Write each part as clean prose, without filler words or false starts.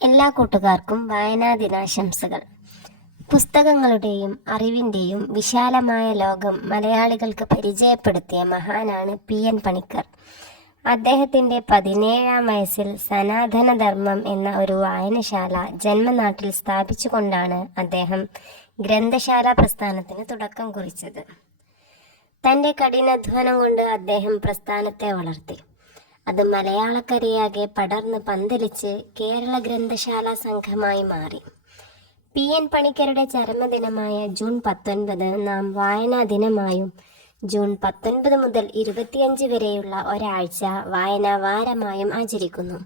എല്ലാ കൂട്ടുകാർക്കും വായനാ ദിനാശംസകൾ. പുസ്തകങ്ങളുടെയും അറിവിൻ്റെയും വിശാലമായ ലോകം മലയാളികൾക്ക് പരിചയപ്പെടുത്തിയ മഹാനാണ് പി.എൻ. പണിക്കർ. അദ്ദേഹത്തിൻ്റെ 17-ാം വയസ്സിൽ സനാതനധർമ്മം എന്ന ഒരു വായനശാല ജന്മനാട്ടിൽ സ്ഥാപിച്ചുകൊണ്ടാണ് അദ്ദേഹം ഗ്രന്ഥശാല പ്രസ്ഥാനത്തിന് തുടക്കം കുറിച്ചത്. തൻ്റെ കഠിനാധ്വാനം കൊണ്ട് അദ്ദേഹം പ്രസ്ഥാനത്തെ വളർത്തി. അത് മലയാളക്കരയാകെ പടർന്ന് പന്തലിച്ച് കേരള ഗ്രന്ഥശാല സംഘമായി മാറി. പി.എൻ. പണിക്കരുടെ ചരമദിനമായ ജൂൺ 19 നാം വായനാ ദിനമായും ജൂൺ 19 മുതൽ 25 വരെയുള്ള ഒരാഴ്ച വായനാ വാരമായും ആചരിക്കുന്നു.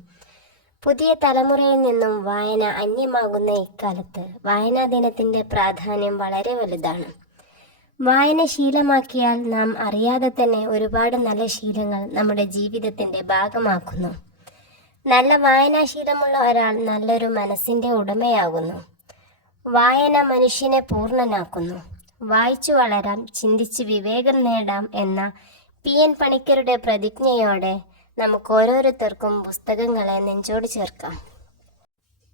പുതിയ തലമുറയിൽ നിന്നും വായന അന്യമാകുന്ന ഇക്കാലത്ത് വായനാ ദിനത്തിൻ്റെ പ്രാധാന്യം വളരെ വലുതാണ്. വായന ശീലമാക്കിയാൽ നാം അറിയാതെ തന്നെ ഒരുപാട് നല്ല ശീലങ്ങൾ നമ്മുടെ ജീവിതത്തിൻ്റെ ഭാഗമാക്കുന്നു. നല്ല വായനാശീലമുള്ള ഒരാൾ നല്ലൊരു മനസ്സിൻ്റെ ഉടമയാകുന്നു. വായന മനുഷ്യനെ പൂർണ്ണനാക്കുന്നു. വായിച്ചു വളരാം, ചിന്തിച്ച് വിവേകം നേടാം എന്ന പി.എൻ. പണിക്കരുടെ പ്രതിജ്ഞയോടെ നമുക്ക് ഓരോരുത്തർക്കും പുസ്തകങ്ങളെ നെഞ്ചോട് ചേർക്കാം.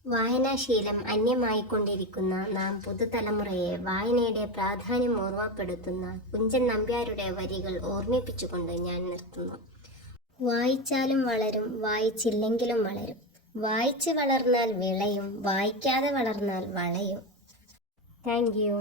വായനാശീലം അന്യമായിക്കൊണ്ടിരിക്കുന്ന നാം പുതുതലമുറയെ വായനയുടെ പ്രാധാന്യം ഓർമ്മപ്പെടുത്തുന്ന കുഞ്ചൻ നമ്പ്യാരുടെ വരികൾ ഓർമ്മിപ്പിച്ചുകൊണ്ട് ഞാൻ നിർത്തുന്നു. വായിച്ചാലും വളരും, വായിച്ചില്ലെങ്കിലും വളരും. വായിച്ച് വളർന്നാൽ വിളയും, വായിക്കാതെ വളർന്നാൽ വളയും. Thank you.